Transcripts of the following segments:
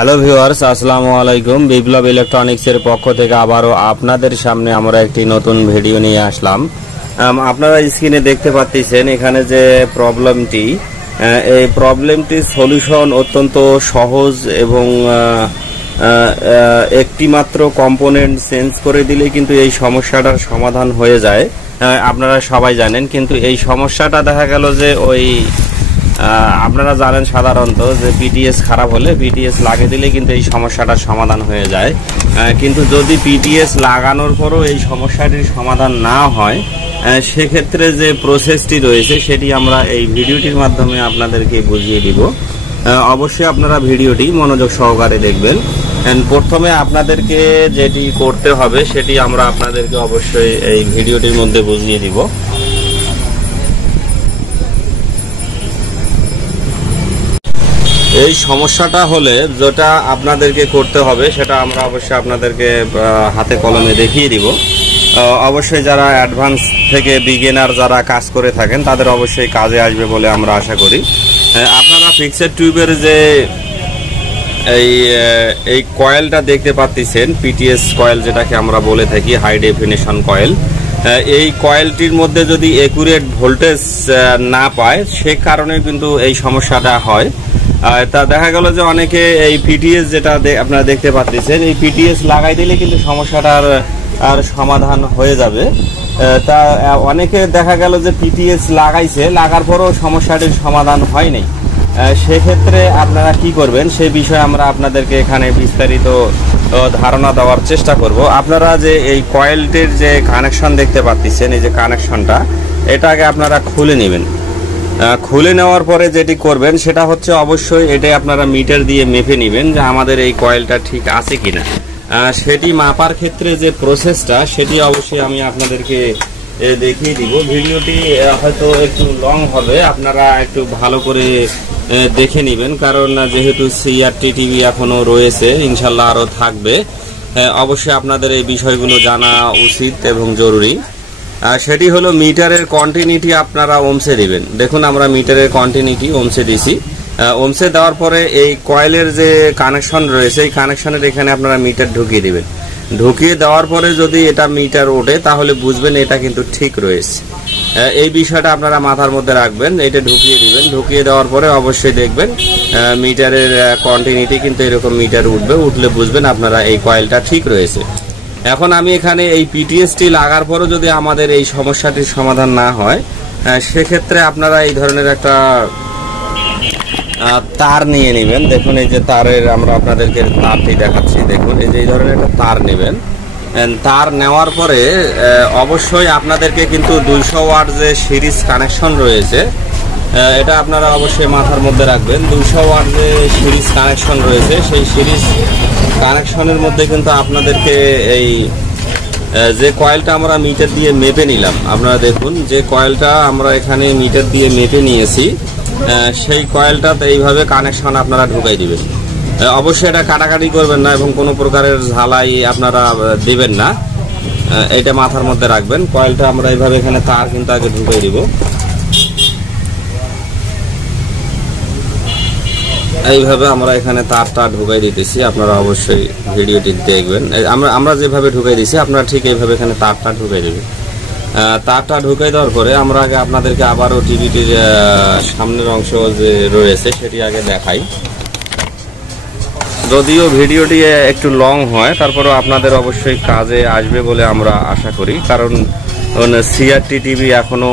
Hello viewers, আসসালামু আলাইকুম। বিপ্লব ইলেকট্রনিক্সের পক্ষ থেকে আবারও আপনাদের সামনে আমরা একটি নতুন ভিডিও নিয়ে আসলাম। আপনারা স্ক্রিনে দেখতে পাচ্ছেন এখানে যে প্রবলেমটি, এই প্রবলেমটির সলিউশন অত্যন্ত সহজ এবং একটি মাত্র কম্পোনেন্ট চেঞ্জ করে দিলে কিন্তু এই সমস্যাটার সমাধান হয়ে যায়। আপনারা সবাই জানেন, কিন্তু এই সমস্যাটা দেখা গেল যে আপনারা জানেন সাধারণত যে পিটিএস খারাপ হলে পিটিএস লাগিয়ে দিলে কিন্তু এই সমস্যাটার সমাধান হয়ে যায়। কিন্তু যদি পিটিএস লাগানোর পরও এই সমস্যাটির সমাধান না হয়, সেক্ষেত্রে যে প্রসেসটি রয়েছে সেটি আমরা এই ভিডিওটির মাধ্যমে আপনাদেরকে বুঝিয়ে দিব। অবশ্যই আপনারা ভিডিওটি মনোযোগ সহকারে দেখবেন। প্রথমে আপনাদেরকে যেটি করতে হবে সেটি আমরা আপনাদেরকে অবশ্যই এই ভিডিওটির মধ্যে বুঝিয়ে দিব। এই সমস্যাটা হলে যেটা আপনাদেরকে করতে হবে সেটা আমরা অবশ্যই আপনাদেরকে হাতে কলমে দেখিয়ে দিব। অবশ্যই যারা অ্যাডভান্স থেকে বিগিনার যারা কাজ করে থাকেন তাদের অবশ্যই কাজে আসবে বলে আমরা আশা করি। আপনারা ফিক্সড টিউবের যে এই কয়েলটা দেখতে পাচ্ছেন, পিটিএস কয়েল যেটাকে আমরা বলে থাকি, হাই ডেফিনেশন কয়েল। এই কয়েলটির মধ্যে যদি একুরেট ভোল্টেজ না পায়, সে কারণে কিন্তু এই সমস্যাটা হয়। তা দেখা গেল যে অনেকে এই পিটিএস যেটা আপনারা দেখতে পাচ্ছেন, এই পিটিএস লাগাই দিলে কিন্তু সমস্যাটার আর সমাধান হয়ে যাবে। তা অনেকে দেখা গেল যে পিটিএস লাগাইছে, লাগার পরও সমস্যাটির সমাধান হয়নি। সেক্ষেত্রে আপনারা কি করবেন সে বিষয়ে আমরা আপনাদেরকে এখানে বিস্তারিত ধারণা দেওয়ার চেষ্টা করব। আপনারা যে এই কয়েলটির যে কানেকশন দেখতে পাচ্ছেন, এই যে কানেকশনটা, এটাকে আপনারা খুলে নেবেন। খুলে নেওয়ার পরে যেটি করবেন সেটা হচ্ছে অবশ্যই এটাই আপনারা মিটার দিয়ে মেপে নেবেন যে আমাদের এই কয়েলটা ঠিক আছে কিনা। সেটি মাপার ক্ষেত্রে যে প্রসেসটা সেটি অবশ্যই আমি আপনাদেরকে দেখিয়ে দিব। ভিডিওটি হয়তো একটু লং হবে, আপনারা একটু ভালো করে দেখে নেবেন, কারণ যেহেতু সিআরটি টিভি এখনো রয়েছে, ইনশাল্লাহ আরও থাকবে। অবশ্যই আপনাদের এই বিষয়গুলো জানা উচিত এবং জরুরি। সেটি হলো মিটারের কন্টিনিউটি আপনারা ওমসে দিবেন। দেখুন আমরা মিটারের কন্টিনিউটি ওমসে দিছি। ওমসে দেওয়ার পরে এই কয়েলের যে কানেকশন রয়েছে, এই কানেকশনের এখানে আপনারা মিটার ঢুকিয়ে দিবেন। ঢুকিয়ে দেওয়ার পরে যদি এটা মিটার ওঠে তাহলে বুঝবেন এটা কিন্তু ঠিক রয়েছে। এই বিষয়টা আপনারা মাথার মধ্যে রাখবেন। এটা ঢুকিয়ে দিবেন। ঢুকিয়ে দেওয়ার পরে অবশ্যই দেখবেন মিটারের কন্টিনিউটি কিন্তু এরকম মিটার উঠবে। উঠলে বুঝবেন আপনারা এই কয়েলটা ঠিক রয়েছে। এখন আমি এখানে এই পিটিএসটি লাগার পরও যদি আমাদের এই সমস্যাটির সমাধান না হয়, সেক্ষেত্রে আপনারা এই ধরনের একটা তার নিয়ে নেবেন। দেখুন এই যে তারের আমরা আপনাদেরকে তারটি দেখাচ্ছি। দেখুন এই যে এই ধরনের একটা তার নেবেন। তার নেওয়ার পরে অবশ্যই আপনাদেরকে কিন্তু 200 ওয়াট যে সিরিজ কানেকশন রয়েছে, এটা আপনারা অবশ্যই মাথার মধ্যে রাখবেন। 200 ওয়াট যে সিরিজ কানেকশন রয়েছে, সেই সিরিজ কানেকশনের মধ্যে কিন্তু আপনাদেরকে এই যে কয়েলটা আমরা মিটার দিয়ে মেপে নিলাম, আপনারা দেখুন যে কয়েলটা আমরা এখানে মিটার দিয়ে মেপে নিয়েছি, সেই কয়েলটাতে এইভাবে কানেকশন আপনারা ঢুকাই দিবেন। অবশ্যই এটা কাটাকাটি করবেন না এবং কোনো প্রকারের ঝালাই আপনারা দিবেন না, এটা মাথার মধ্যে রাখবেন। কয়েলটা আমরা এইভাবে এখানে তার কিন্তু আগে ঢুকাই দিব। এইভাবে আমরা এখানে তারটা ঢুকাই দিতেছি। আপনারা অবশ্যই ভিডিওটি দেখবেন। আমরা যেভাবে ঢুকাই দিছি আপনারা ঠিক এইভাবে এখানে তারটা ঢুকাই দেবেন। তারটা ঢুকাই দেওয়ার পরে আমরা আগে আপনাদেরকে আবারও টিভিটির সামনের অংশ যে রয়েছে সেটি আগে দেখাই। যদিও ভিডিওটি একটু লং হয়, তারপরেও আপনাদের অবশ্যই কাজে আসবে বলে আমরা আশা করি, কারণ সিআরটি টিভি এখনো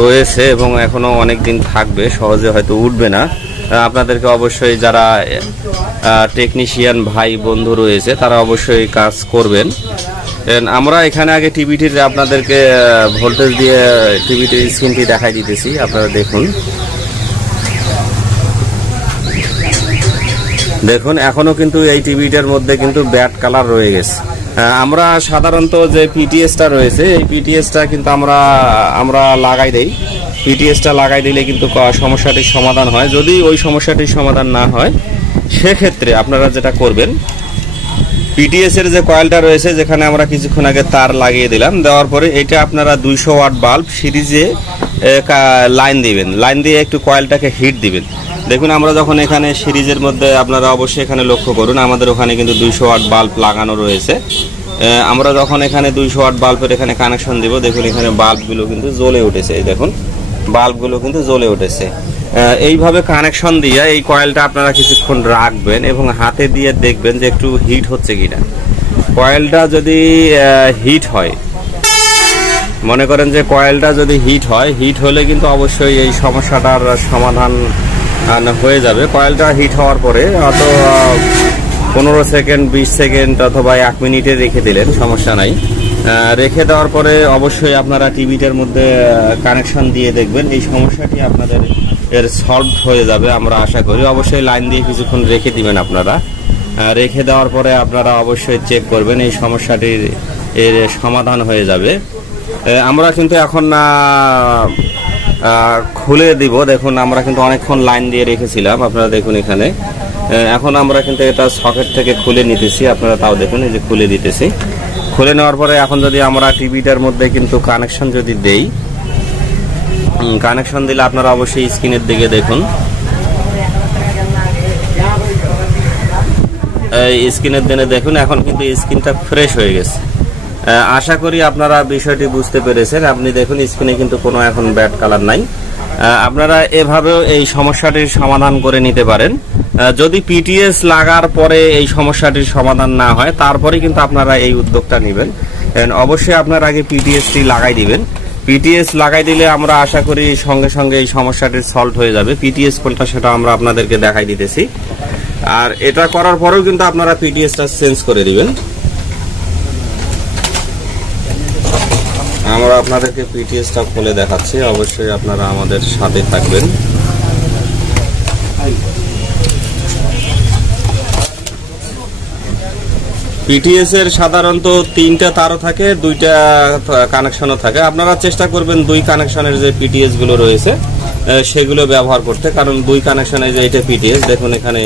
রয়েছে এবং এখনো অনেক দিন থাকবে, সহজে হয়তো উঠবে না। আপনাদেরকে অবশ্যই যারা টেকনিশিয়ান ভাই বন্ধু রয়েছে তারা অবশ্যই কাজ করবেন। আমরা এখানে আগে টিভিটির আপনাদেরকে ভোল্টেজ দিয়ে টিভিটির স্ক্রিনটি দেখাই দিতেছি। আপনারা দেখুন, দেখুন এখনো কিন্তু এই টিভিটার মধ্যে কিন্তু ব্যাড কালার রয়ে গেছে। আমরা সাধারণত যে পিটিএসটা রয়েছে, এই পিটিএসটা কিন্তু আমরা লাগাই দেই। পিটিএসটা লাগাই দিলে কিন্তু সমস্যাটির সমাধান হয়। যদি ওই সমস্যাটির সমাধান না হয়, সেক্ষেত্রে আপনারা যেটা করবেন, পিটিএস এর যে কয়েলটা রয়েছে যেখানে আমরা কিছুক্ষণ আগে তার লাগিয়ে দিলাম, দেওয়ার পরে এটা আপনারা 200 ওয়াট বাল্ব সিরিজে লাইন দিবেন। লাইন দিয়ে একটু কয়েলটাকে হিট দিবেন। দেখুন আমরা যখন এখানে সিরিজের মধ্যে আপনারা অবশ্যই এখানে লক্ষ্য করুন, আমাদের ওখানে কিন্তু 200 ওয়াট বাল্ব লাগানো রয়েছে। আমরা যখন এখানে 200 ওয়াট বাল্বের এখানে কানেকশন দিব, দেখুন এখানে বাল্বগুলো কিন্তু জ্বলে উঠেছে। এই দেখুন বাল্বগুলো কিন্তু জ্বলে উঠেছে। এইভাবে কানেকশন দিয়ে এই কয়েলটা আপনারা কিছুক্ষণ রাখবেন এবং হাতে দিয়ে দেখবেন যে একটু হিট হচ্ছে কিনা। কয়েলটা যদি হিট হয়, মনে করেন যে কয়েলটা যদি হিট হয়, হিট হলে কিন্তু অবশ্যই এই সমস্যাটার সমাধান হয়ে যাবে। কয়েলটা হিট হওয়ার পরে হয়তো 15 সেকেন্ড 20 সেকেন্ড অথবা 1 মিনিটে রেখে দিলেন, সমস্যা নাই। রেখে দেওয়ার পরে অবশ্যই আপনারা টিভিটার মধ্যে কানেকশন দিয়ে দেখবেন, এই সমস্যাটি আপনাদের সলভ হয়ে যাবে আমরা আশা করি। অবশ্যই লাইন দিয়ে কিছুক্ষণ রেখে দিবেন আপনারা। রেখে দেওয়ার পরে আপনারা অবশ্যই চেক করবেন, এই সমস্যাটির এর সমাধান হয়ে যাবে। আমরা কিন্তু এখন খুলে দিব। দেখুন আমরা কিন্তু অনেকক্ষণ লাইন দিয়ে রেখেছিলাম, আপনারা দেখুন এখানে। এখন আমরা কিন্তু এটা সকেট থেকে খুলে নিতেছি, আপনারা তাও দেখুন এই যে খুলে দিতেছি। খুলে নেওয়ার পরে এখন যদি আমরা টিভিটার মধ্যে কিন্তু কানেকশন যদি দেই, কানেকশন দিলে আপনারা অবশ্যই স্ক্রিনের দিকে দেখুন, এই স্ক্রিনের দিকে দেখুন এখন কিন্তু স্ক্রিনটা ফ্রেশ হয়ে গেছে। আশা করি আপনারা বিষয়টি বুঝতে পেরেছেন। আপনি দেখুন স্ক্রিনে কিন্তু কোনো এখন ব্যাড কালার নাই। আপনারা এভাবেও এই সমস্যাটির সমাধান করে নিতে পারেন। যদি পিটিএস লাগার পরে এই সমস্যাটির সমাধান না হয়, তারপরে কিন্তু আপনারা এই উদ্যোগটা নেবেন। অবশ্যই আপনার আগে পিটিএসটি লাগাই দিবেন। পিটিএস লাগাই দিলে আমরা আশা করি সঙ্গে সঙ্গে এই সমস্যাটির সলভ হয়ে যাবে। পিটিএস কোনটা সেটা আমরা আপনাদেরকে দেখাই দিতেছি। আর এটা করার পরেও কিন্তু আপনারা পিটিএসটা চেঞ্জ করে দিবেন। আমরা আপনাদেরকে পিটিএসটা খুলে দেখাচ্ছি, অবশ্যই আপনারা আমাদের সাথে থাকবেন। পিটিএস এর সাধারণত 3টা তারও থাকে, 2টা কানেকশনও থাকে। আপনারা চেষ্টা করবেন 2 কানেকশনের যে পিটিএস গুলো রয়েছে সেগুলো ব্যবহার করতে, কারণ 2 কানেকশনে যে এটা পিটিএস, দেখুন এখানে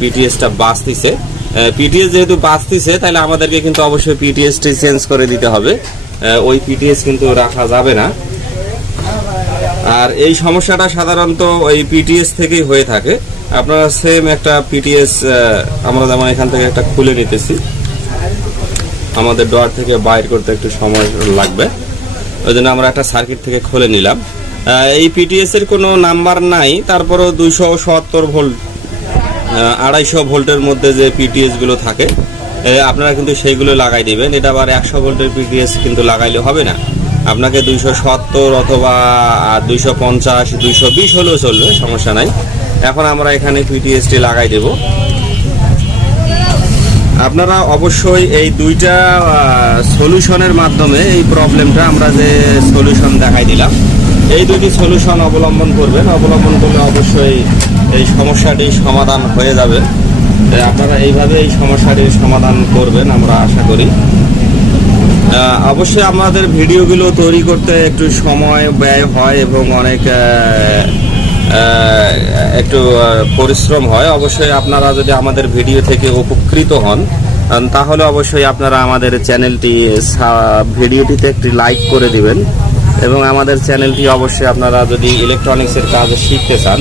পিটিএসটা বাঁচতেছে। পিটিএস যেহেতু বাঁচতেছে, তাহলে আমাদেরকে কিন্তু অবশ্যই পিটিএসটি চেঞ্জ করে দিতে হবে। ওই পিটিএস কিন্তু রাখা যাবে না। আর এই সমস্যাটা সাধারণত ওই পিটিএস থেকেই হয়ে থাকে। আপনারা সেম একটা পিটিএস আমরা যেমন এখান থেকে একটা খুলে নিতেছি, আমাদের ডোর থেকে বাইর করতে একটু সময় লাগবে, ওই জন্য আমরা একটা সার্কিট থেকে খুলে নিলাম। এই পিটিএস এর কোনো নাম্বার নাই, তারপরেও 277 ভোল্ট 250 ভোল্টের মধ্যে যে পিটিএস গুলো থাকে আপনারা কিন্তু সেইগুলো লাগাই দিবেন। এটা আবার 100 ভোল্টের পিটিএস কিন্তু লাগাইলে হবে না, আপনাকে 270 অথবা 250 220 হলেও চলবে, সমস্যা নাই। এখন আমরা এখানে পিটিএসটি লাগাই দেব। আপনারা অবশ্যই এই 2টা সলিউশনের মাধ্যমে এই প্রবলেমটা আমরা যে সলিউশন দেখাই দিলাম, এই 2টি সলিউশন অবলম্বন করবেন। অবলম্বন করলে অবশ্যই এই সমস্যাটি সমাধান হয়ে যাবে। আপনারা এইভাবে এই সমস্যাটির সমাধান করবেন আমরা আশা করি। অবশ্যই আমাদের ভিডিওগুলো তৈরি করতে একটু সময় ব্যয় হয় এবং অনেক একটু পরিশ্রম হয়। অবশ্যই আপনারা যদি আমাদের ভিডিও থেকে উপকৃত হন, তাহলে অবশ্যই আপনারা আমাদের চ্যানেলটি ভিডিওটিতে একটি লাইক করে দিবেন এবং আমাদের চ্যানেলটি অবশ্যই আপনারা যদি ইলেকট্রনিক্সের কাজ শিখতে চান,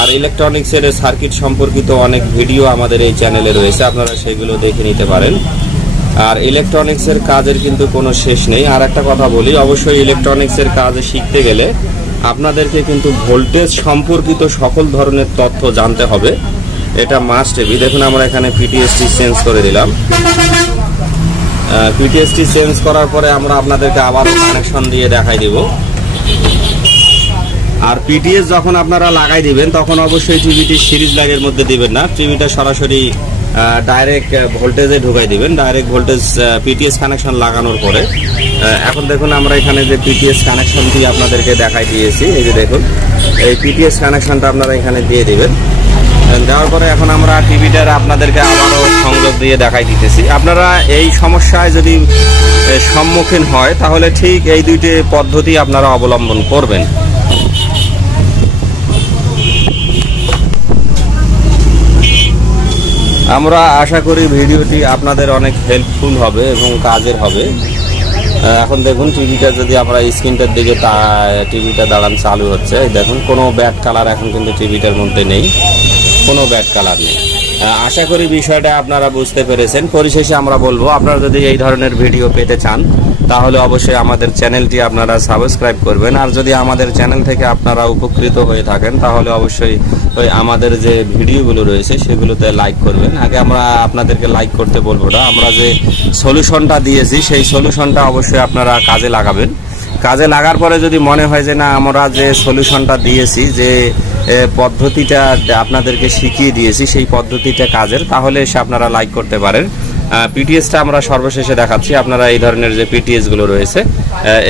আর ইলেকট্রনিক্সের সার্কিট সম্পর্কিত অনেক ভিডিও আমাদের এই চ্যানেলে রয়েছে, আপনারা সেগুলো দেখে নিতে পারেন। আর ইলেকট্রনিক্সের কাজের কিন্তু কোনো শেষ নেই। আর একটা কথা বলি, অবশ্যই ইলেকট্রনিক্সের কাজ শিখতে গেলে আপনাদেরকে কিন্তু ভোল্টেজ সম্পর্কিত সকল ধরনের তথ্য জানতে হবে, এটা মাস্ট বি। দেখুন আমরা এখানে পিটিএসটি চেঞ্জ করে দিলাম। পিটিএসটি চেঞ্জ করার পরে আমরা আপনাদেরকে আবার কানেকশন দিয়ে দেখাই দিব। আর পিটিএস যখন আপনারা লাগাই দিবেন, তখন অবশ্যই টিভিটি সিরিজ লাইনের মধ্যে দিবেন না, টিভিটা সরাসরি ডাইরেক্ট ভোল্টেজে ঢুকাই দিবেন। ডাইরেক্ট ভোল্টেজ পিটিএস কানেকশন লাগানোর পরে এখন দেখুন আমরা এখানে যে পিটিএস কানেকশনটি আপনাদেরকে দেখাই দিয়েছি, এই যে দেখুন এই পিটিএস কানেকশনটা আপনারা এখানে দিয়ে দিবেন। দেওয়ার পরে এখন আমরা টিভিটার আপনাদেরকে আবারও সংযোগ দিয়ে দেখাই দিতেছি। আপনারা এই সমস্যায় যদি সম্মুখীন হয়, তাহলে ঠিক এই 2টি পদ্ধতি আপনারা অবলম্বন করবেন। আমরা আশা করি ভিডিওটি আপনাদের অনেক হেল্পফুল হবে এবং কাজের হবে। এখন দেখুন টিভিটা যদি আমরা স্ক্রিনটার দিকে টিভিটা দাঁড়ান চালু হচ্ছে, দেখুন কোনো ব্যাড কালার এখন কিন্তু টিভিটার মধ্যে নেই, কোনো ব্যাড কালার নেই। আশা করি বিষয়টা আপনারা বুঝতে পেরেছেন। পরিশেষে আমরা বলবো, আপনারা যদি এই ধরনের ভিডিও পেতে চান তাহলে অবশ্যই আমাদের চ্যানেলটি আপনারা সাবস্ক্রাইব করবেন। আর যদি আমাদের চ্যানেল থেকে আপনারা উপকৃত হয়ে থাকেন তাহলে অবশ্যই ওই আমাদের যে ভিডিওগুলো রয়েছে সেগুলোতে লাইক করবেন। আগে আমরা আপনাদেরকে লাইক করতে বলবো না, আমরা যে সলিউশনটা দিয়েছি সেই সলিউশনটা অবশ্যই আপনারা কাজে লাগাবেন। কাজে লাগার পরে যদি মনে হয় যে না, আমরা যে সলিউশনটা দিয়েছি, যে পদ্ধতিটা আপনাদেরকে শিখিয়ে দিয়েছি সেই পদ্ধতিটা কাজের, তাহলে এসে আপনারা লাইক করতে পারেন। পিটিএসটা আমরা সর্বশেষে দেখাচ্ছি। আপনারা এই ধরনের যে পিটিএসগুলো রয়েছে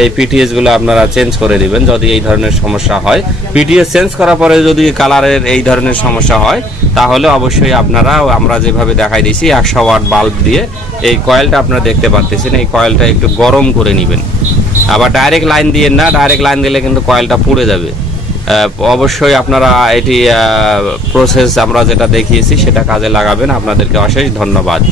এই পিটিএসগুলো আপনারা চেঞ্জ করে দিবেন যদি এই ধরনের সমস্যা হয়। পিটিএস চেঞ্জ করার পরে যদি কালারের এই ধরনের সমস্যা হয় তাহলে অবশ্যই আপনারা আমরা যেভাবে দেখাই দিয়েছি 100 ওয়াট বাল্ব দিয়ে এই কয়েলটা আপনারা দেখতে পাচ্ছেন, এই কয়েলটা একটু গরম করে নেবেন। আবার ডাইরেক্ট লাইন দিয়ে না, ডাইরেক্ট লাইন দিলে কিন্তু কয়েলটা পুড়ে যাবে। অবশ্যই আপনারা এটি প্রসেস আমরা যেটা দেখিয়েছি সেটা কাজে লাগাবেন। আপনাদেরকে অশেষ ধন্যবাদ।